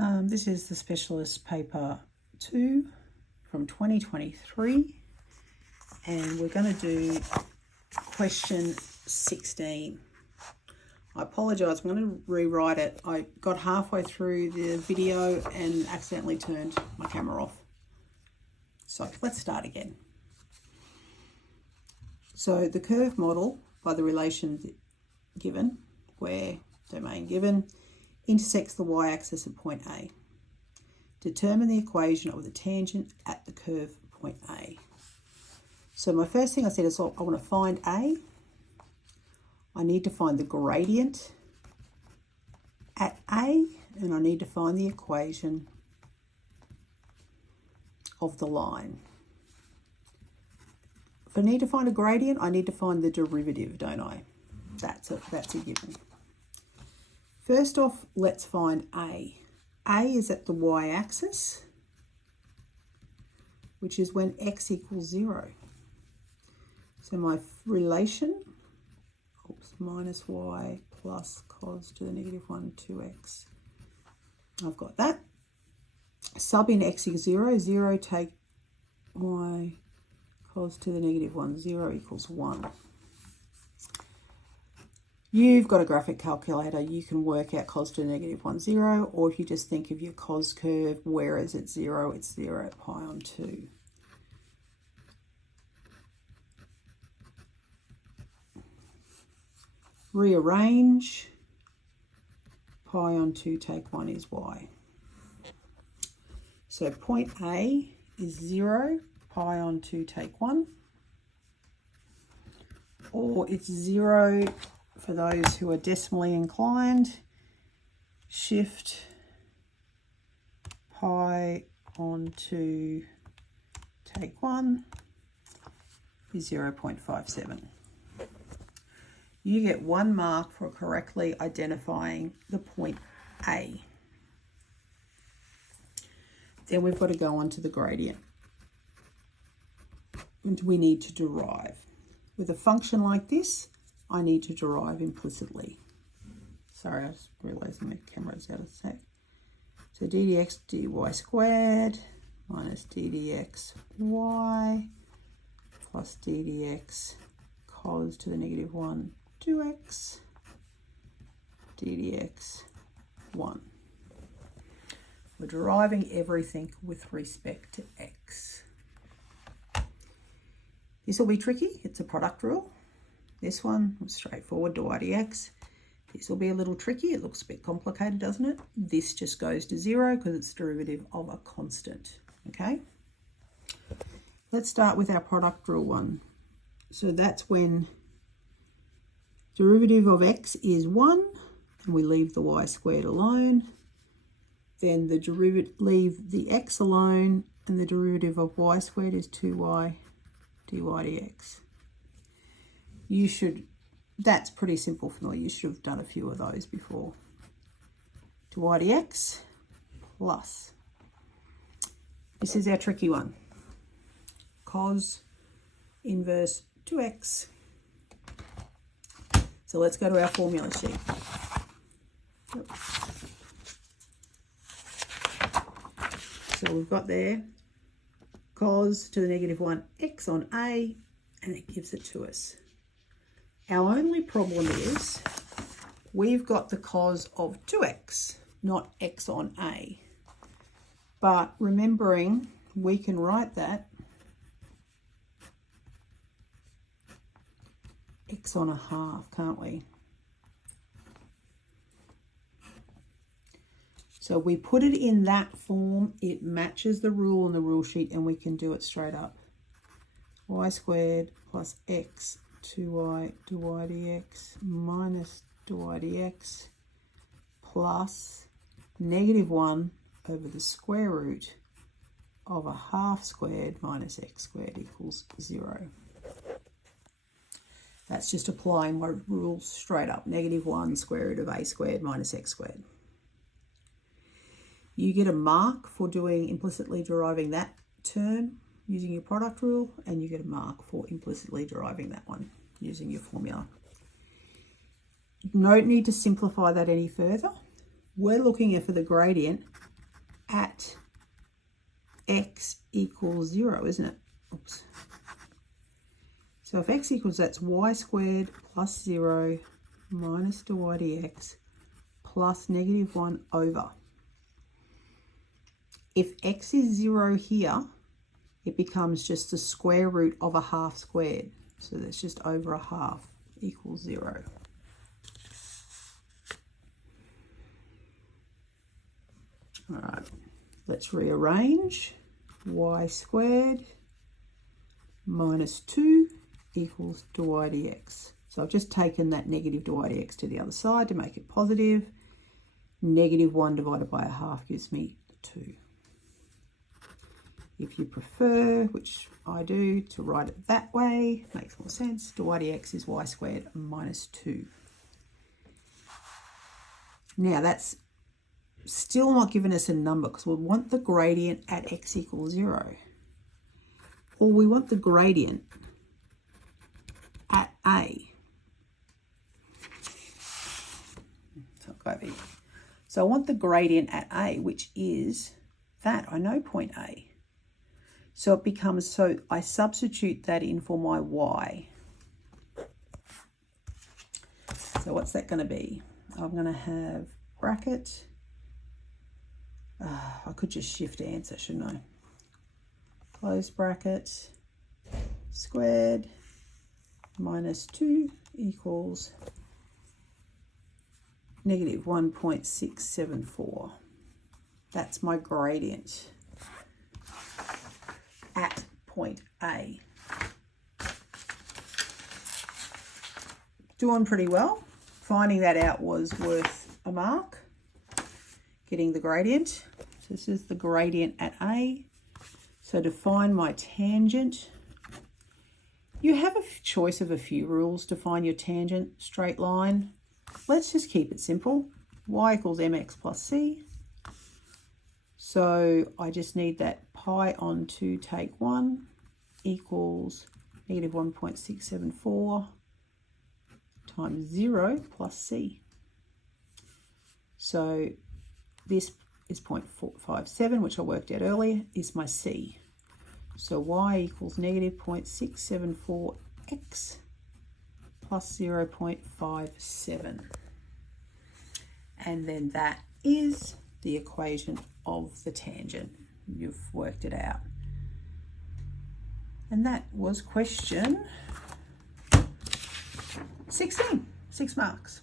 This is the Specialist Paper 2 from 2023, and we're going to do question 16. I apologise, I'm going to rewrite it. I got halfway through the video and accidentally turned my camera off. So let's start again. So the curve model by the relation given, where domain given, intersects the y-axis at point A. Determine the equation of the tangent at the curve point A. So my first thing I said is I want to find A. I need to find the gradient at A, and I need to find the equation of the line. If I need to find a gradient, I need to find the derivative, don't I? That's a given. First off, let's find A. A is at the y-axis, which is when x equals 0. So my relation, minus y plus cos to the negative 1, 2x. I've got that. Sub in x is 0, 0 take y cos to the negative 1, 0 equals 1. You've got a graphic calculator, you can work out cos to the negative 1, 0, or if you just think of your cos curve, where is it 0? It's 0 at pi on 2. Rearrange, pi on 2 take 1 is y. So point A is 0, pi on 2 take 1, or it's 0 for those who are decimally inclined, shift pi on 2 take 1 is 0.57. You get 1 mark for correctly identifying the point A. Then we've got to go on to the gradient. And we need to derive. With a function like this, I need to derive implicitly. Sorry, I was realising my camera's out of sec. So d dx dy squared minus d dx y plus d dx cos to the negative 1 2x d dx 1. We're deriving everything with respect to x. This will be tricky. It's a product rule. This one was straightforward, dy dx. This will be a little tricky. It looks a bit complicated, doesn't it? This just goes to 0 because it's derivative of a constant, okay? Let's start with our product rule one. So that's when derivative of x is 1, and we leave the y squared alone. Then the derivative, leave the x alone, and the derivative of y squared is 2y dy dx. You should, that's pretty simple for me. You should have done a few of those before. Dy dx plus, this is our tricky one, cos inverse 2x. So let's go to our formula sheet. Yep. So we've got there cos to the negative 1 x on A, and it gives it to us. Our only problem is we've got the cos of 2x, not x on A. But remembering, we can write that x on a half, can't we? So we put it in that form, it matches the rule on the rule sheet, and we can do it straight up. Y squared plus x 2y dy dx minus dy dx plus negative 1 over the square root of a half squared minus x squared equals 0. That's just applying my rule straight up. Negative 1 square root of a squared minus x squared. You get a mark for doing implicitly deriving that term using your product rule, and you get a mark for implicitly deriving that one using your formula. You don't need to simplify that any further. We're looking for the gradient at x equals 0, isn't it? Oops. So if x equals, that's y squared plus 0 minus dy dx plus negative 1 over. If x is 0 here, it becomes just the square root of a half squared. So that's just over a half equals 0. All right, let's rearrange. Y squared minus 2 equals dy dx. So I've just taken that negative dy dx to the other side to make it positive. Negative 1 divided by a half gives me 2. If you prefer, which I do, to write it that way, makes more sense, dy dx is y squared minus 2. Now that's still not giving us a number because we want the gradient at x equals 0. Or we want the gradient at a. So I want the gradient at a, which is that. I know point A. So it becomes, so I substitute that in for my y. So what's that going to be? I'm going to have bracket. I could just shift answer, shouldn't I? Close bracket, squared minus 2 equals negative 1.674. That's my gradient at point A. Doing pretty well. Finding that out was worth a mark. Getting the gradient. So this is the gradient at A. So to find my tangent, you have a choice of a few rules to find your tangent straight line. Let's just keep it simple. Y equals mx plus c. So I just need that pi on 2 take 1 equals negative 1.674 times 0 plus c. So this is 0.457, which I worked out earlier, is my c. So y equals negative 0.674x plus 0.57. And then that is the equation of the tangent. You've worked it out. And that was question 16, 6 marks.